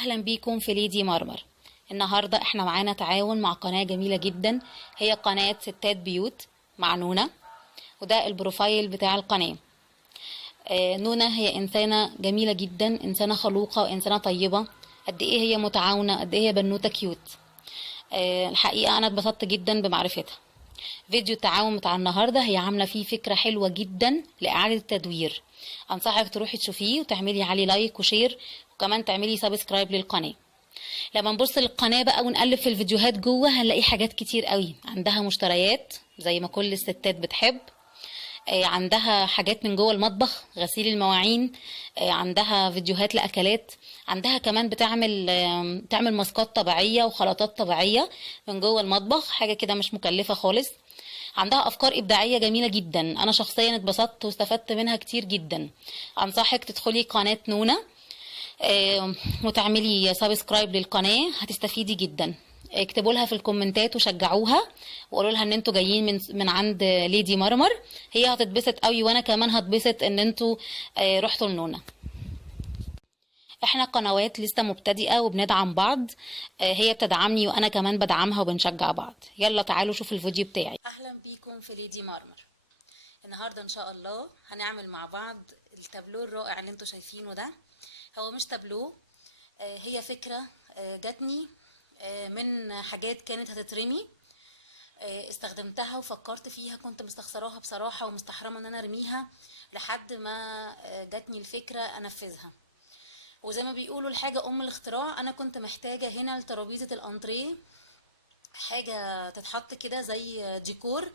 اهلا بيكم في ليدي مرمر. النهارده احنا معانا تعاون مع قناه جميله جدا، هي قناه ستات بيوت مع نونا، وده البروفايل بتاع القناه. نونا هي انسانه جميله جدا، انسانه خلوقه وانسانه طيبه. قد ايه هي متعاونه، قد ايه هي بنوته كيوت. الحقيقه انا اتبسطت جدا بمعرفتها. فيديو التعاون بتاع النهارده هي عامله فيه فكره حلوه جدا لاعاده التدوير. انصحك تروحي تشوفيه وتعملي عليه لايك وشير، وكمان تعملي سبسكرايب للقناه. لما نبص للقناه بقى ونقلب في الفيديوهات جوه هنلاقي حاجات كتير قوي. عندها مشتريات زي ما كل الستات بتحب، عندها حاجات من جوه المطبخ، غسيل المواعين، عندها فيديوهات لاكلات، عندها كمان بتعمل ماسكات طبيعيه وخلطات طبيعيه من جوه المطبخ، حاجه كده مش مكلفه خالص. عندها افكار ابداعيه جميله جدا، انا شخصيا اتبسطت واستفدت منها كتير جدا. انصحك تدخلي قناه نونا وتعملي سبسكرايب للقناه، هتستفيدي جدا. اكتبوا لها في الكومنتات وشجعوها وقولوا لها ان انتوا جايين من عند ليدي مرمر. هي هتتبسط قوي وانا كمان هتبسط ان انتوا رحتوا لنونا. احنا قنوات لسه مبتدئه وبندعم بعض، هي بتدعمني وانا كمان بدعمها وبنشجع بعض. يلا تعالوا شوفوا الفيديو بتاعي. اهلا بيكم في ليدي مرمر. النهارده ان شاء الله هنعمل مع بعض التابلو الرائع اللي انتوا شايفينه ده. هو مش تابلو، هي فكره جاتني من حاجات كانت هتترمي، استخدمتها وفكرت فيها، كنت مستخسراها بصراحه ومستحرمه ان انا ارميها لحد ما جاتني الفكره انفذها. وزي ما بيقولوا الحاجه ام الاختراع، انا كنت محتاجه هنا لترابيزه الانتريه حاجه تتحط كده زي ديكور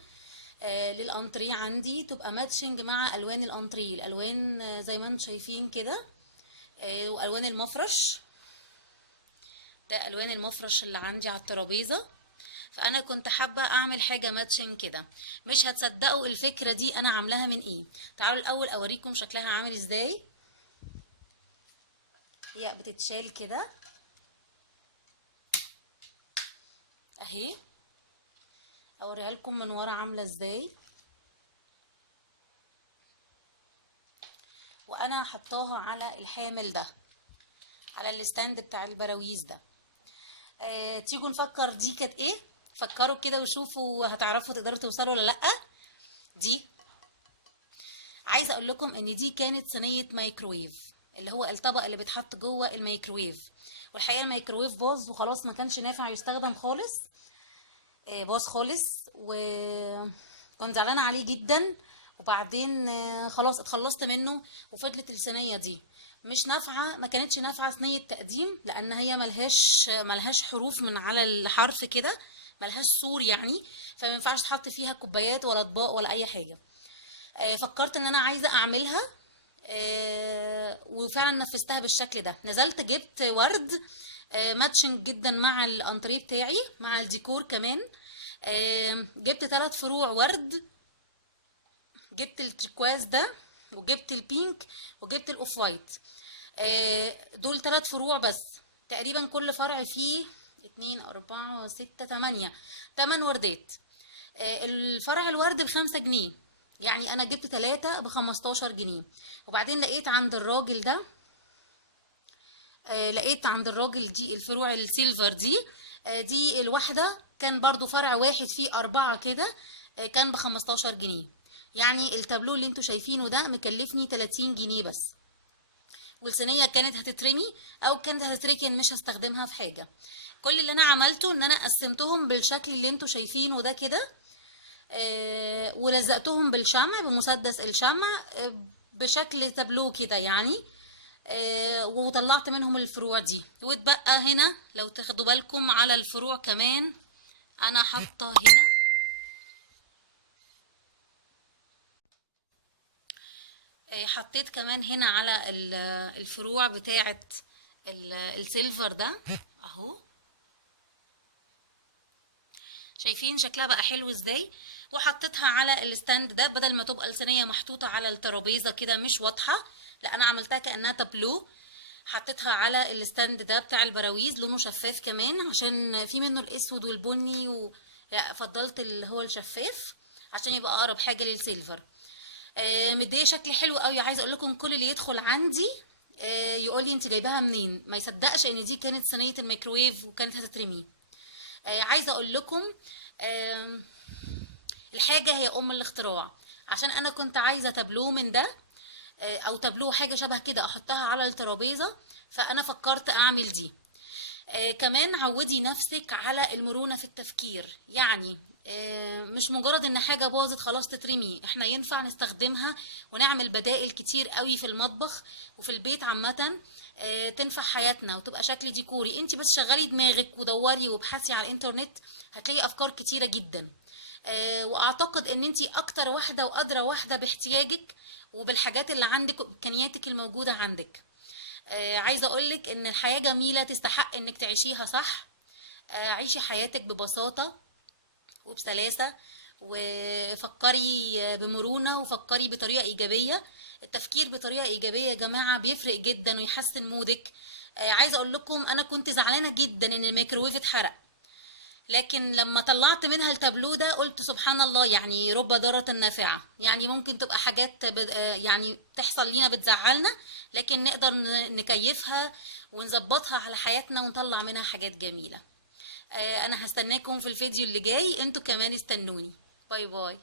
للانتريه عندي، تبقى ماتشنج مع الوان الانتريه، الالوان زي ما انتم شايفين كده، والوان المفرش ده الوان المفرش اللي عندي على الترابيزه. فانا كنت حابه اعمل حاجه ماتشنج كده. مش هتصدقوا الفكره دي انا عاملاها من ايه. تعالوا الاول اوريكم شكلها عامل ازاي. هي بتتشال كده اهي، اوريها لكم من ورا عامله ازاي. وانا حطاها على الحامل ده، على الستاند بتاع البراويز ده. تيجوا نفكر دي كانت ايه. فكروا كده وشوفوا هتعرفوا تقدروا توصلوا ولا لا. دي عايزه اقول لكم ان دي كانت صينيه مايكرويف، اللي هو الطبق اللي بيتحط جوه الميكرويف. والحقيقه الميكرويف باظ وخلاص، ما كانش نافع يستخدم خالص، باظ خالص وكنت زعلانه عليه جدا. وبعدين خلاص اتخلصت منه، وفضلت الصينيه دي مش نافعه، ما كانتش نافعه صينيه تقديم، لان هي ملهاش حروف من على الحرف كده، ملهاش سور يعني، فما ينفعش تحط فيها كوبايات ولا اطباق ولا اي حاجه. فكرت ان انا عايزه اعملها، وفعلا نفذتها بالشكل ده. نزلت جبت ورد ماتشنج جدا مع الانتريه بتاعي مع الديكور كمان. جبت 3 فروع ورد، جبت التريكواز ده وجبت البينك وجبت الاوف وايت. دول 3 فروع بس، تقريبا كل فرع فيه 2 4 6 8 وردات. الفرع الورد ب5 جنيه، يعني انا جبت 3 ب15 جنيه. وبعدين لقيت عند الراجل ده، دي الفروع السيلفر دي، دي الواحدة كان برضو فرع واحد فيه 4 كده، كان ب15 جنيه. يعني التابلو اللي انتوا شايفينه ده مكلفني 30 جنيه بس. والصينية كانت هتترمي او كانت هتتركن، مش هستخدمها في حاجة. كل اللي انا عملته ان انا قسمتهم بالشكل اللي انتوا شايفينه ده كده، ولزقتهم بالشمع، بمسدس الشمع، بشكل تابلو كده يعني. وطلعت منهم الفروع دي، واتبقى هنا لو تاخدوا بالكم على الفروع كمان انا حاطه هنا حطيت كمان هنا على الفروع بتاعه السيلفر ده اهو. شايفين شكلها بقى حلو ازاي. وحطيتها على الستاند ده، بدل ما تبقى الصينيه محطوطه على الترابيزه كده مش واضحه، لا انا عملتها كانها تابلو. حطيتها على الستاند ده بتاع البراويز، لونه شفاف كمان عشان في منه الاسود والبني لا فضلت اللي هو الشفاف عشان يبقى اقرب حاجه للسيلفر. مديه شكل حلو قوي. عايزه اقول لكم كل اللي يدخل عندي يقول لي انت جايباها منين، ما يصدقش ان دي كانت صينيه الميكروويف وكانت هتترمي. عايزه اقول لكم آه، الحاجه هي ام الاختراع. عشان انا كنت عايزه تابلوه من ده، او تابلوه حاجه شبه كده احطها على الترابيزه، فانا فكرت اعمل دي. كمان عودي نفسك على المرونة في التفكير. يعني مش مجرد ان حاجة باظت خلاص تترمي، احنا ينفع نستخدمها ونعمل بدائل كتير قوي في المطبخ وفي البيت عامة، تنفع حياتنا وتبقى شكل ديكوري. انت بس شغلي دماغك ودوري وابحثي على الانترنت، هتلاقي افكار كتيرة جدا. واعتقد ان انت اكتر واحدة وادرى واحدة باحتياجك وبالحاجات اللي عندك وبامكانياتك الموجودة عندك. عايزة اقولك ان الحياة جميلة تستحق انك تعيشيها صح. عيشي حياتك ببساطة وبسلاسة، وفكري بمرونة وفكري بطريقة إيجابية. التفكير بطريقة إيجابية يا جماعة بيفرق جدا ويحسن مودك. عايزة أقول لكم أنا كنت زعلانة جدا إن الميكروويف اتحرق، لكن لما طلعت منها التابلو ده قلت سبحان الله، يعني رب ضارة نافعة. يعني ممكن تبقى حاجات يعني تحصل لينا بتزعلنا، لكن نقدر نكيفها ونظبطها على حياتنا ونطلع منها حاجات جميلة. انا هستناكم في الفيديو اللي جاي، انتوا كمان استنوني. باي باي.